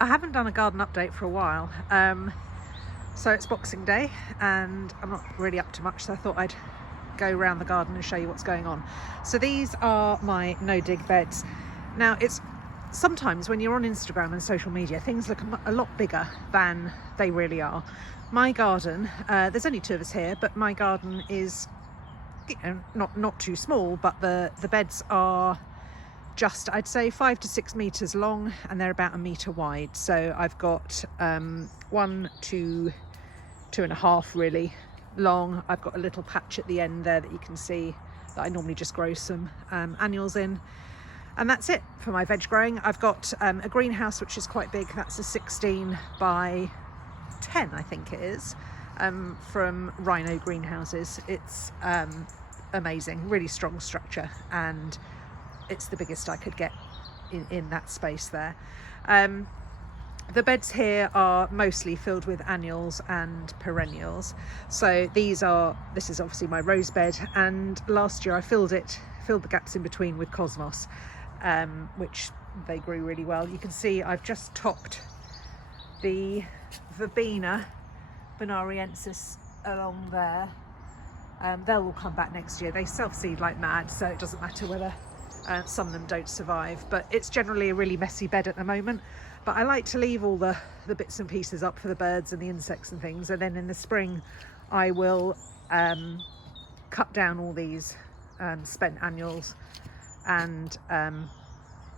I haven't done a garden update for a while. So it's Boxing Day and I'm not really up to much, so I thought I'd go around the garden and show you what's going on. So these are my no-dig beds. Now, it's sometimes when you're on Instagram and social media, things look a lot bigger than they really are. My garden, there's only 2 of us here, but my garden is, you know, not too small, but the beds are just, I'd say, 5 to 6 meters long, and they're about 1 meter wide. So I've got 1 to 2.5 really long. I've got a little patch at the end there that you can see that I normally just grow some annuals in, and that's it for my veg growing. I've got a greenhouse which is quite big. That's a 16 by 10, I think it is, from Rhino Greenhouses. It's amazing, really strong structure, and it's the biggest I could get in that space there. The beds here are mostly filled with annuals and perennials. So this is obviously my rose bed, and last year I filled the gaps in between with cosmos, which they grew really well. You can see I've just topped the verbena bonariensis along there. They'll all come back next year. They self-seed like mad, so it doesn't matter whether some of them don't survive, but it's generally a really messy bed at the moment. But I like to leave all the bits and pieces up for the birds and the insects and things, and then in the spring I will cut down all these spent annuals and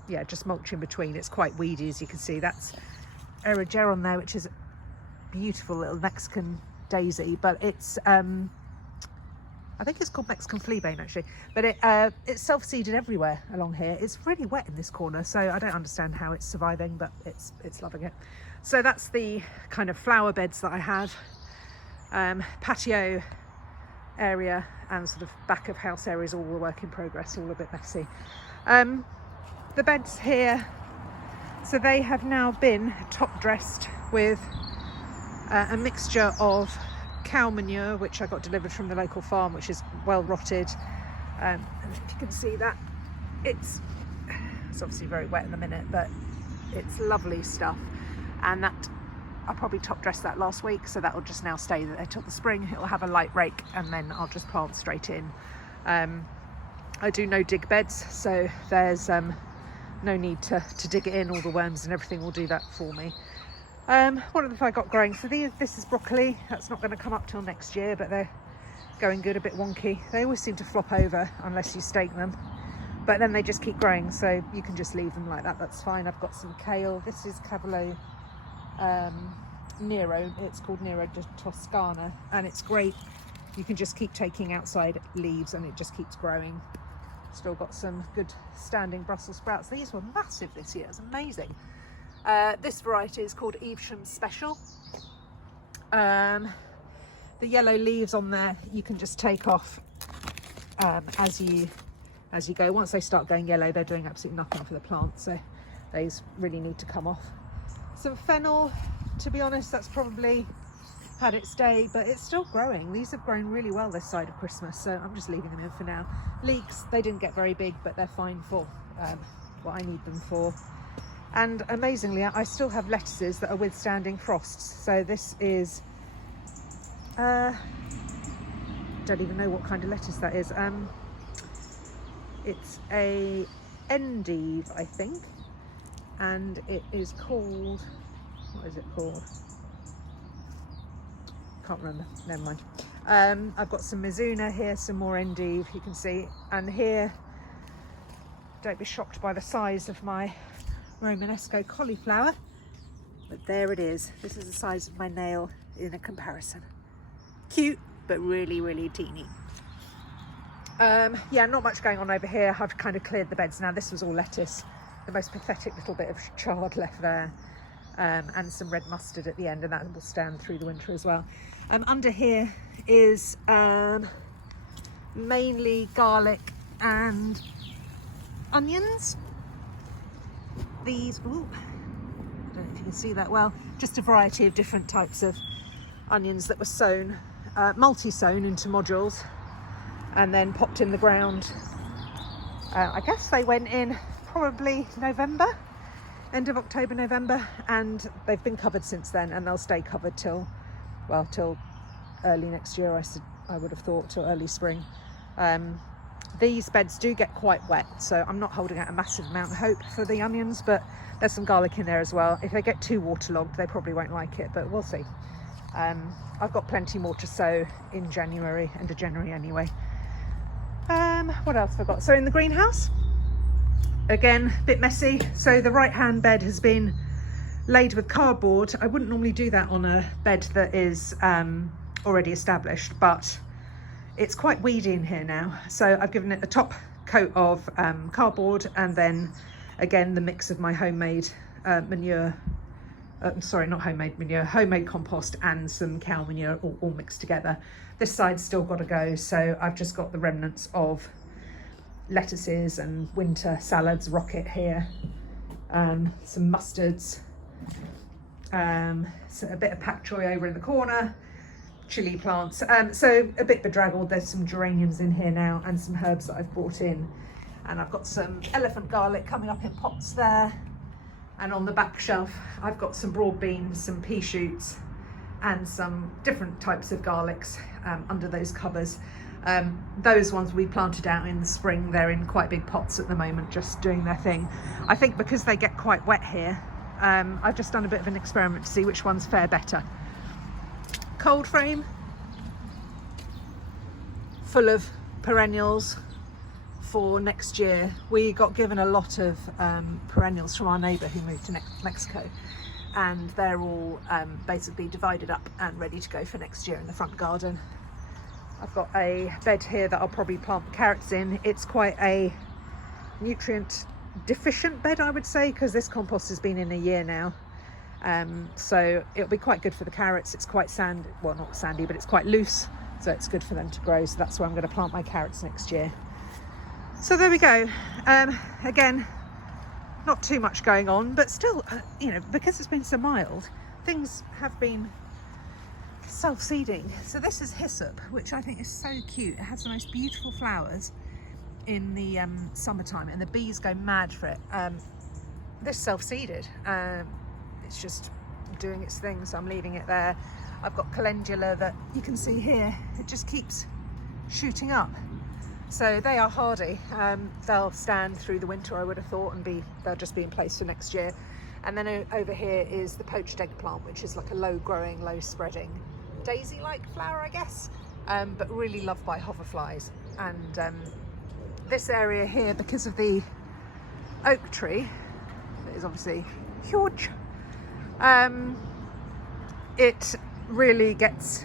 yeah, just mulch in between. It's quite weedy, as you can see. That's erigeron there, which is a beautiful little Mexican daisy, but it's I think it's called Mexican fleabane actually, but it's self-seeded everywhere along here. It's really wet in this corner, so I don't understand how it's surviving, but it's loving it. So that's the kind of flower beds that I have. Patio area and sort of back of house area is all a work in progress, all a bit messy. The beds here, so they have now been top dressed with a mixture of cow manure, which I got delivered from the local farm, which is well rotted, and if you can see that, it's obviously very wet in the minute, but it's lovely stuff. And that I probably top dressed that last week, so that will just now stay there till the spring. It'll have a light rake and then I'll just plant straight in. I do no dig beds, so there's no need to dig it in. All the worms and everything will do that for me. What have I got growing? So this is broccoli. That's not going to come up till next year, but they're going good, a bit wonky. They always seem to flop over unless you stake them, but then they just keep growing, so you can just leave them like that. That's fine. I've got some kale. This is Cavolo Nero. It's called Nero de Toscana, and it's great. You can just keep taking outside leaves and it just keeps growing. Still got some good standing Brussels sprouts. These were massive this year. It's amazing. This variety is called Evesham Special. The yellow leaves on there you can just take off as you go. Once they start going yellow, they're doing absolutely nothing for the plant, so these really need to come off. Some fennel, to be honest, that's probably had its day, but it's still growing. These have grown really well this side of Christmas, so I'm just leaving them in for now. Leeks, they didn't get very big, but they're fine for what I need them for. And amazingly, I still have lettuces that are withstanding frosts. So this is, don't even know what kind of lettuce that is. It's a endive, I think, and it is called, what is it called? Can't remember, never mind. I've got some mizuna here, some more endive, you can see, and here, don't be shocked by the size of my Romanesco cauliflower, but there it is. This is the size of my nail in a comparison. Cute, but really, really teeny. Yeah, not much going on over here. I've kind of cleared the beds now. This was all lettuce. The most pathetic little bit of chard left there, and some red mustard at the end, and that will stand through the winter as well. Under here is mainly garlic and onions. These, ooh, I don't know if you can see that well, just a variety of different types of onions that were sown, multi-sown into modules and then popped in the ground. I guess they went in probably November end of October, November, and they've been covered since then, and they'll stay covered till early next year. I would have thought till early spring. These beds do get quite wet, so I'm not holding out a massive amount of hope for the onions, but there's some garlic in there as well. If they get too waterlogged, they probably won't like it, but we'll see. I've got plenty more to sow in January, end of January anyway. What else have I got? So in the greenhouse, again, a bit messy. So the right hand bed has been laid with cardboard. I wouldn't normally do that on a bed that is already established, but it's quite weedy in here now. So I've given it a top coat of cardboard, and then again the mix of my homemade manure, sorry, not homemade manure, homemade compost and some cow manure all mixed together. This side's still got to go, so I've just got the remnants of lettuces and winter salads, rocket here, some mustards, so a bit of pak choy over in the corner, chili plants, so a bit bedraggled. There's some geraniums in here now and some herbs that I've brought in, and I've got some elephant garlic coming up in pots there, and on the back shelf I've got some broad beans, some pea shoots, and some different types of garlics under those covers. Those ones we planted out in the spring. They're in quite big pots at the moment, just doing their thing. I think because they get quite wet here, I've just done a bit of an experiment to see which ones fare better. Cold frame full of perennials for next year. We got given a lot of perennials from our neighbour who moved to Mexico, and they're all basically divided up and ready to go for next year in the front garden. I've got a bed here that I'll probably plant the carrots in. It's quite a nutrient deficient bed, I would say, because this compost has been in a year now. So it'll be quite good for the carrots. It's quite sandy, well, not sandy, but it's quite loose, so it's good for them to grow. So that's where I'm going to plant my carrots next year. So there we go. Again, not too much going on, but still, you know, because it's been so mild, things have been self-seeding. So this is Hyssop, which I think is so cute. It has the most beautiful flowers in the summertime, and the bees go mad for it. This self-seeded. It's just doing its thing, so I'm leaving it there. I've got calendula that you can see here. It just keeps shooting up. So they are hardy. They'll stand through the winter, I would have thought, and they'll just be in place for next year. And then over here is the poached eggplant, which is like a low-growing, low-spreading daisy-like flower, I guess, but really loved by hoverflies. And this area here, because of the oak tree, that is obviously huge, it really gets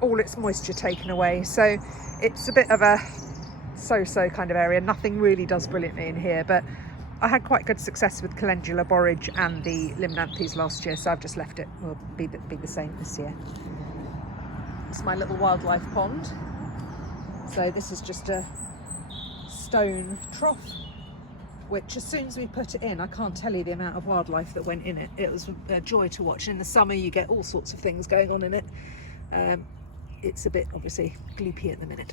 all its moisture taken away. So it's a bit of a so-so kind of area. Nothing really does brilliantly in here, but I had quite good success with calendula, borage and the limnanthes last year, so I've just left it. Will be the same this year. It's my little wildlife pond. So this is just a stone trough, which as soon as we put it in, I can't tell you the amount of wildlife that went in it. It was a joy to watch. In the summer you get all sorts of things going on in it. It's a bit obviously gloopy at the minute.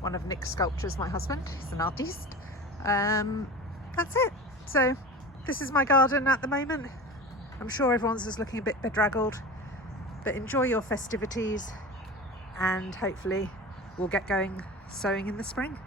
One of Nick's sculptures, my husband, he's an artist. That's it. So this is my garden at the moment. I'm sure everyone's just looking a bit bedraggled, but enjoy your festivities, and hopefully we'll get going sowing in the spring.